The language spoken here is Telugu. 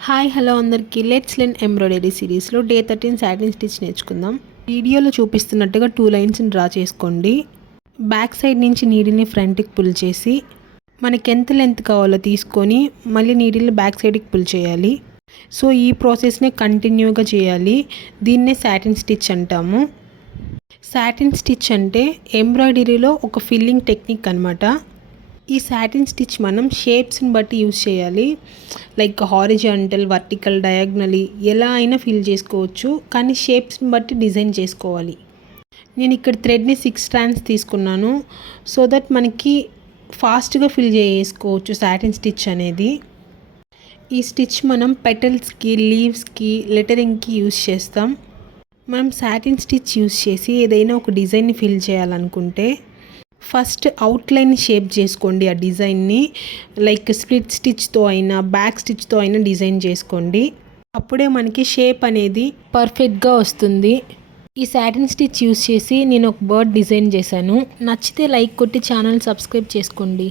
హాయ్ హలో అందరికీ లెట్స్ లెర్న్ ఎంబ్రాయిడరీ సిరీస్లో డే 13 సాటిన్ స్టిచ్ నేర్చుకుందాం. వీడియోలో చూపిస్తున్నట్టుగా 2 లైన్స్ని డ్రా చేసుకోండి. బ్యాక్ సైడ్ నుంచి నీడిల్ని ఫ్రంట్కి పుల్ చేసి మనకి ఎంత లెంత్ కావాలో తీసుకొని మళ్ళీ నీడిల్ని బ్యాక్ సైడ్కి పుల్ చేయాలి. సో ఈ ప్రాసెస్ని కంటిన్యూగా చేయాలి. దీన్నే సాటిన్ స్టిచ్ అంటాము. సాటిన్ స్టిచ్ అంటే ఎంబ్రాయిడరీలో ఒక ఫిల్లింగ్ టెక్నిక్ అనమాట. ఈ సాటిన్ స్టిచ్ మనం షేప్స్ని బట్టి యూస్ చేయాలి. లైక్ హారిజాంటల్, వర్టికల్, డయాగ్నలీ ఎలా అయినా ఫిల్ చేసుకోవచ్చు, కానీ షేప్స్ని బట్టి డిజైన్ చేసుకోవాలి. నేను ఇక్కడ థ్రెడ్ని 6 స్ట్రాండ్స్ తీసుకున్నాను. సో దట్ మనకి ఫాస్ట్గా ఫిల్ చేసుకోవచ్చు సాటిన్ స్టిచ్ అనేది. ఈ స్టిచ్ మనం పెటల్స్కి, లీవ్స్కి, లెటరింగ్కి యూస్ చేస్తాం. మనం సాటిన్ స్టిచ్ యూస్ చేసి ఏదైనా ఒక డిజైన్ని ఫిల్ చేయాలనుకుంటే ఫస్ట్ అవుట్లైన్ షేప్ చేసుకోండి. ఆ డిజైన్ని లైక్ స్ప్లిట్ స్టిచ్తో అయినా బ్యాక్ స్టిచ్తో అయినా డిజైన్ చేసుకోండి. అప్పుడే మనకి షేప్ అనేది పర్ఫెక్ట్గా వస్తుంది. ఈ సాటిన్ స్టిచ్ యూస్ చేసి నేను ఒక బర్డ్ డిజైన్ చేశాను. నచ్చితే లైక్ కొట్టి ఛానల్ సబ్స్క్రైబ్ చేసుకోండి.